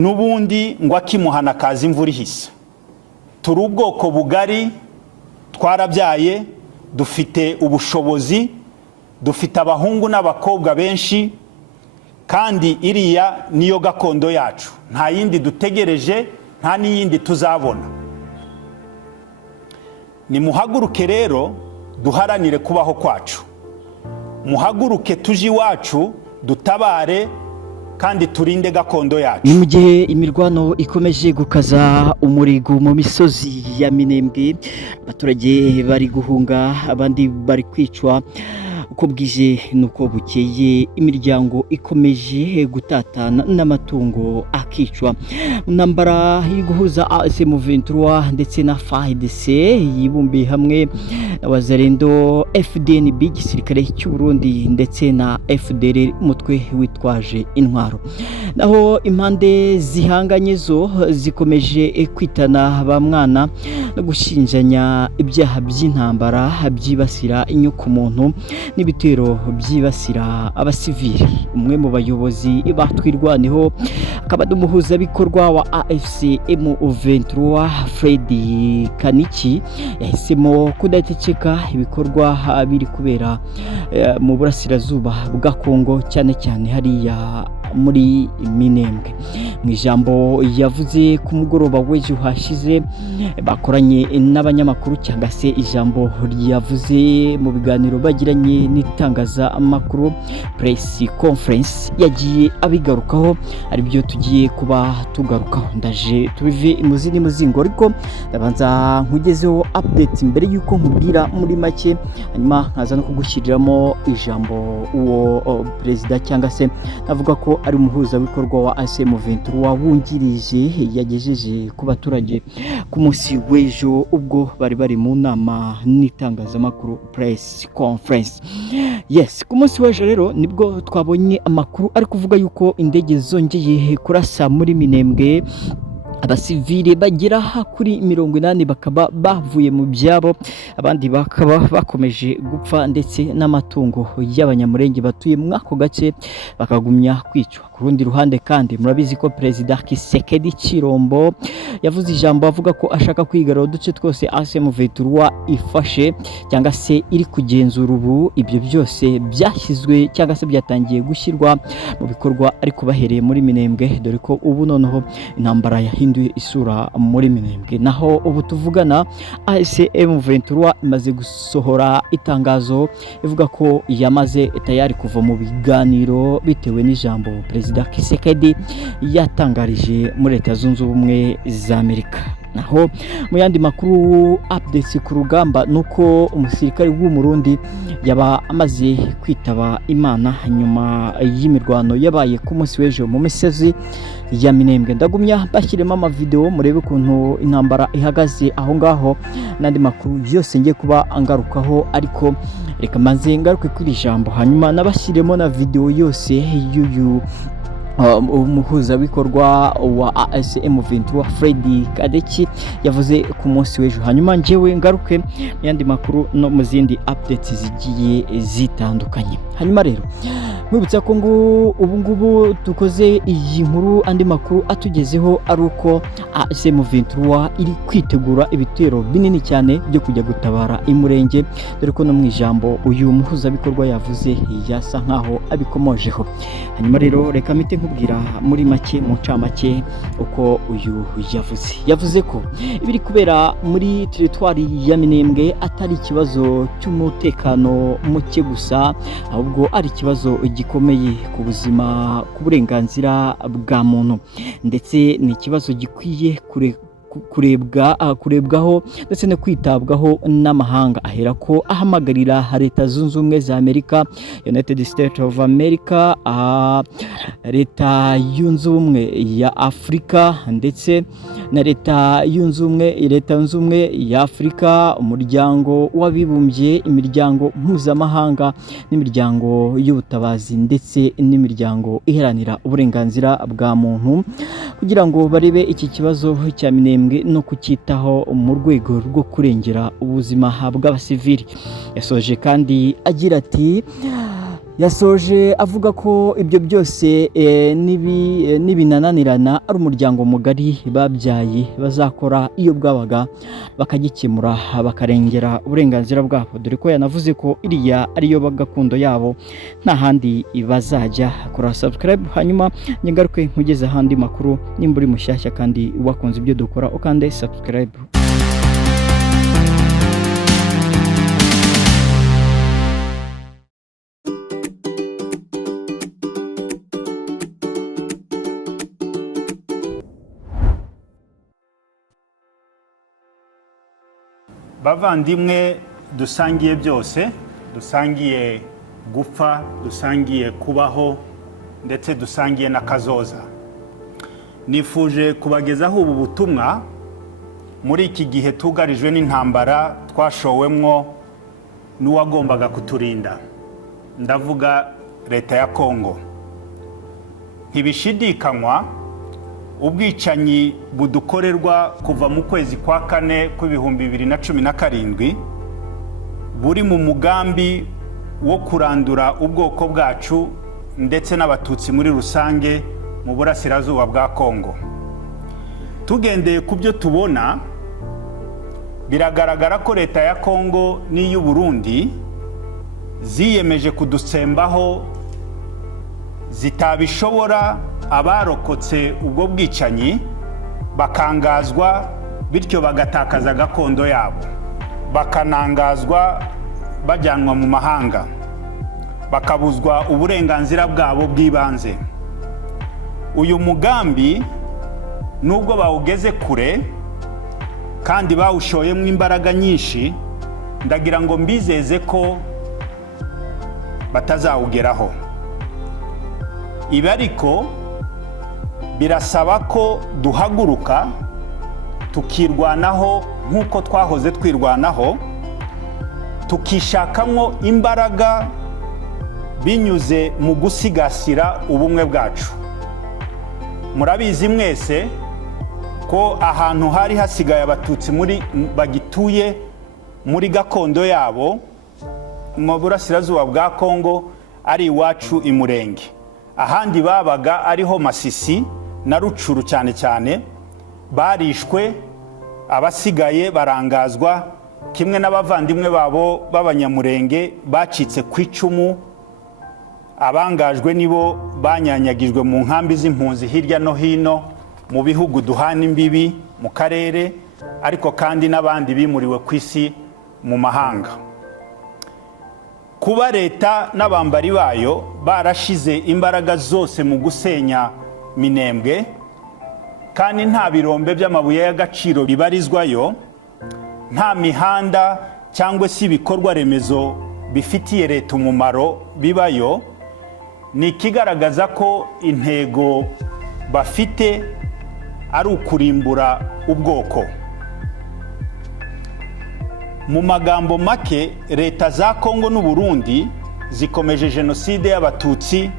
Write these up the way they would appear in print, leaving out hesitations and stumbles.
Nubundi ngo akimuhana kaza imvura ihise. Turi ubwoko bugari, twarabyaye, dufite ubushobozi, dufite abahungu n'abakobwa benshi, kandi iriya niyo gakondo yacu. Nta yindi dutegereje, nta n'iyindi tuzabona. Nimuhaguruke rero duharanire kubaho kwacu. Muhaguruke tuji iwacu dutabare kandi turinde gakondo yacu. Ni mu gihe imirwano ikomeje gukaza umurigo mu misozi ya Minembwe, abaturage bari guhunga, abandi bari kwicwa, uko bwije nuko bukeye, imiryango ikomeje gutatana n'amatungo akicwa. Ntambara yo guhuza LE20 ndetse na FARDC yibumbiye hamwe Wazalendo, FDNB gisirikare cy'u Burundi ndetse na FDR umutwe witwaje intwaro. Naho impande zihanganye zo zikomeje kwitana ba mwana no gushinjanya ibyaha by'intambara byibasira inyoko muntu n'ibitero byibasira abasivili. Umwe mu bayobozi batwirwaneho akaba n'umuhuza bikorwa wa AFC M23 Freddy Kaniki yahisemo kudategeka ibikorwa biri kubera mu burasirazuba bwa Kongo, cyane cyane hariya muri Minembwe. Mu ijambo yavuze ku mugoroba w'ejo hashize bakoranye n'abanyamakuru, cyangwa se ijambo ryavuze mu biganiro bagiranye n'itangazamakuru press conference, yagiye abigarukaho ari byo tugiye kuba tugarukaho. Ndaje tubive imuzini muzingo, ariko ndabanza nkugezeho update mbere yuko nkubwira muri make, hanyuma nkaza no kugushyiriramo ijambo uwo president cyangwa se navuga ko ari umuhuza bikorwa wa LE20 wungirije yagejeje ku baturage ku munsi w'ejo ubwo bari mu nama n'itangazamakuru press conference. Yes, ku munsi w'ejo rero nibwo twabonye amakuru ari kuvuga yuko indege zongeye kurasa muri Minembwe, abasivile bagera kuri 80 bakaba bavuye mu byabo, abandi bakaba bakomeje gupfa, ndetse n'amatungo y'abanyamurenge batuye mwako gace bakagumya kwicwa. Ku rundi ruhande kandi murabizi ko President Kisekedi Chirombo yavuze ijambo avuga ko ashaka kwigarura uduce twose LE20 ifashe cyangwa se iri kugenzura. Ubu ibyo byose byashyizwe cyangwa se byatangiye gushyirwa mu bikorwa, ariko bahereye muri Minembwe, dore ko ubu noneho intambara yahinduye isura muri Minembwe. Naho ubu tuvugana LE20 imaze gusohora itangazo ivuga ko yamaze tayari kuva mu biganiro bitewe n'ijambo President Kisekedi yatangarije muri Leta Zunze Ubumwe za Amerika. Naho mu yandi makuru updates ku rugamba nuko umusirikare w'umurundi yaba amaze kwitaba Imana nyuma y'imirwano yabaye ku munsi w'ejo mu misozi ya Minembwe. Ndagumya bashyiremo amavideo murebe ukuntu intambara ihagaze aho ngaho, nandi makuru yose ngiye kuba angarukaho, ariko reka manze ngaruke kuri ijambo hanyuma nabashyiremo na video yose y'uyu umuhuza bikorwa wa LE20 Freddy Kaniki yavuze ku munsi w'ejo, hanyuma njewe ngaruke yandi makuru no mu zindi updates zigiye zitandukanye. Hanyuma rero mwibutsa ko ubu ngubu dukoze iyi nkuru, andi makuru atugezeho ari uko LE20 iri kwitegura ibitero binini cyane byo kujya gutabara imurenge, dore ko no mu ijambo uyu muhuza bikorwa yavuze yasa nkaho abikomojeho. Hanyuma rero reka mite nkubwira muri make mu ncamake uko uyu yavuze ko ibiri kubera muri territoire ya Minembwe atari ikibazo cy'umutekano muke gusa, ahubwo ari ikibazo gikomeye ku buzima, ku burenganzira bwa muntu, ndetse ni ikibazo gikwiye kurebwaho ndetse no kwitabwaho n'amahanga. Ahera ko ahamagarira Leta Zunze Ubumwe za Amerika, United States of America, Leta Yunze Ubumwe ya Afrika ndetse na Leta Yunze Ubumwe ya Afrika, umuryango w'abibumbye, imiryango mpuzamahanga n'imiryango y'ubutabazi ndetse n'imiryango iharanira uburenganzira bwa muntu, kugira ngo barebe iki kibazo cya Minembwe no kucyitaho mu rwego rwo kurengera ubuzima bw'abasivili. Yasoje kandi agira ati yasoje avuga ko ibyo byose nibinananirana ari umuryango mugari babyaye bazakora iyo bwabaga bakagikemura bakarengera uburenganzira bwabo, dore ko yanavuze ko iriya ariyo gakondo yabo nta handi bazajya. Kora subscribe hanyuma nyigaruke nkugeze ahandi makuru, nimba uri mushyashya kandi wakunze ibyo dukora ukande subscribe. Bavandimwe dusangiye byose, dusangiye gupfa, dusangiye kubaho ndetse dusangiye n'akazoza, nifuje kubagezaho ubu butumwa muri iki gihe tugarijwe n'intambara twashowemwo n'uwagombaga kuturinda, ndavuga leta ya Kongo. Ntibishidikanywa ubwicanyi budukorerwa kuva mu kwezi kwa kane kw'ibihumbi 2017 buri mu mugambi wo kurandura ubwoko bwacu ndetse n'abatutsi muri rusange mu burasirazuba bwa Kongo. Tugendeye ku byo tubona, biragaragara ko leta ya Kongo n'iy'u Burundi ziyemeje kudutsembaho, zitabishobora abarokotse ubwo bwicanyi bakangazwa, bityo bagatakaza gakondo yabo, bakanangazwa bajyanwa mu mahanga, bakabuzwa uburenganzira bwabo bw'ibanze. Uyu mugambi nubwo bawugeze kure kandi bawushoyemo imbaraga nyinshi, ndagira ngo mbizeze ko batazawugeraho. Ibi ariko birasaba ko duhaguruka tukirwanaho nk'uko twahoze twirwanaho, tukishakamwo imbaraga binyuze mu gusigasira ubumwe bwacu. Murabizi mwese ko ahantu hari hasigaye abatutsi bagituye muri gakondo yabo mu burasirazuba bwa Kongo ari iwacu i Murenge, ahandi babaga ariho Masisi na Rucuru cyane cyane, barishwe, abasigaye barangazwa, kimwe n'abavandimwe babo b'abanyamurenge bacitse ku icumu. Abangajwe nibo banyanyagijwe mu nkambi z'impunzi hirya no hino mu bihugu duhana imbibi mu karere, ariko kandi n'abandi bimuriwe ku isi mu mahanga. Kuba leta n'abambari bayo barashize imbaraga zose mu gusenya Minembwe kandi nta birombe by'amabuye y'agaciro bibarizwayo, nta mihanda cyangwa se ibikorwa remezo bifitiye leta umumaro bibayo, ni ikigaragaza ko intego bafite ari ukurimbura ubwoko. Mu magambo make, leta za Kongo n'u Burundi zikomeje jenoside y'abatutsi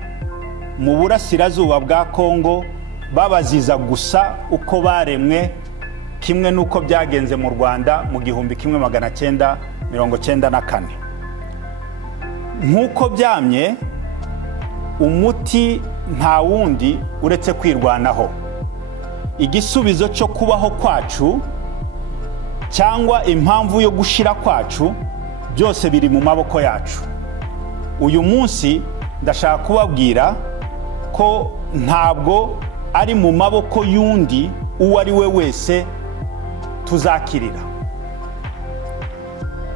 mu burasirazuba bwa Kongo, babaziza gusa uko baremwe, kimwe n'uko byagenze mu Rwanda mu 1994. Nk'uko byamye, umuti nta wundi uretse kwirwanaho. Igisubizo cyo kubaho kwacu cyangwa impamvu yo gushira kwacu byose biri mu maboko yacu. Uyu munsi ndashaka kubabwira ko ntabwo ari mu maboko y'undi uwo ari we wese tuzakirira.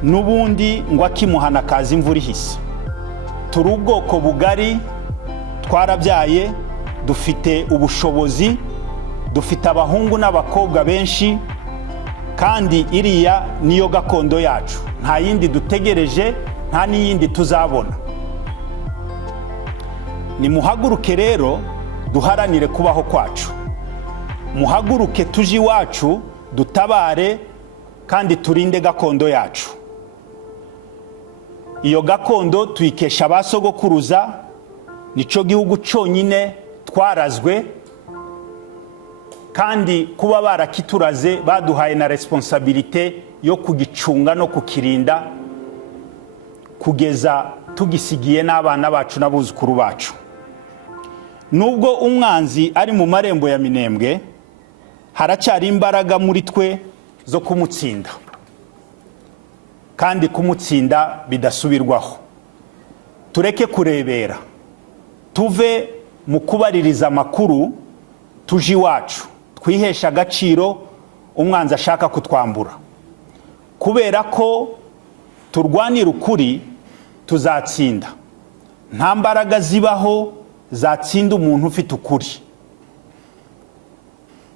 N'ubundi ngo akimuhana kaza imvura ihise. Turi ubwoko bugari, twarabyaye, dufite ubushobozi, dufite abahungu n'abakobwa benshi, kandi iriya niyo gakondo yacu, nta yindi dutegereje, nta n'iyindi tuzabona. Nimuhaguruke rero duharanire kubaho kwacu, muhaguruke tuje iwacu dutabare kandi turinde gakondo yacu. Iyo gakondo tuyikesha abasogokuruza, nico gihugu cyonyine twarazwe, kandi kuba barakituraze baduhaye na responsabilité yo kugicunga no kukirinda kugeza tugisigiye n'abana bacu n'abuzukuru bacu. Nubwo umwanzi ari mu marembo ya Minembwe, haracyari imbaraga muri twe zo kumutsinda, kandi kumutsinda bidasubirwaho. Tureke kurebera, tuve mu kubaririza amakuru, tuje iwacu, twihesha agaciro umwanzi ashaka kutwambura. Kubera ko turwanira ukuri, tuzatsinda. Nta mbaraga zibaho zatsinda umuntu ufite ukuri.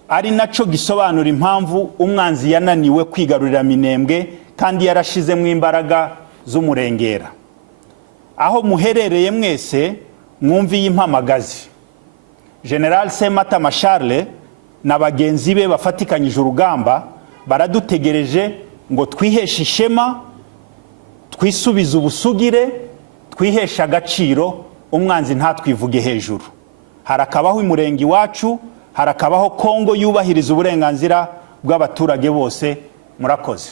Ari naco gisobanura impamvu umwanzi yananiwe kwigarurira Minembwe kandi yarashizemo imbaraga z'umurengera. Aho muherereye mwese mwumviye impamagazi, General Sematama Charles na bagenzi be bafatikanyije urugamba baradutegereje ngo twiheshe ishema, twisubize ubusugire, twihesha agaciro, umwanzi ntatwivuge hejuru. Harakabaho umurenge wacu, harakabaho Kongo yubahiriza uburenganzira bw'abaturage bose. Murakoze.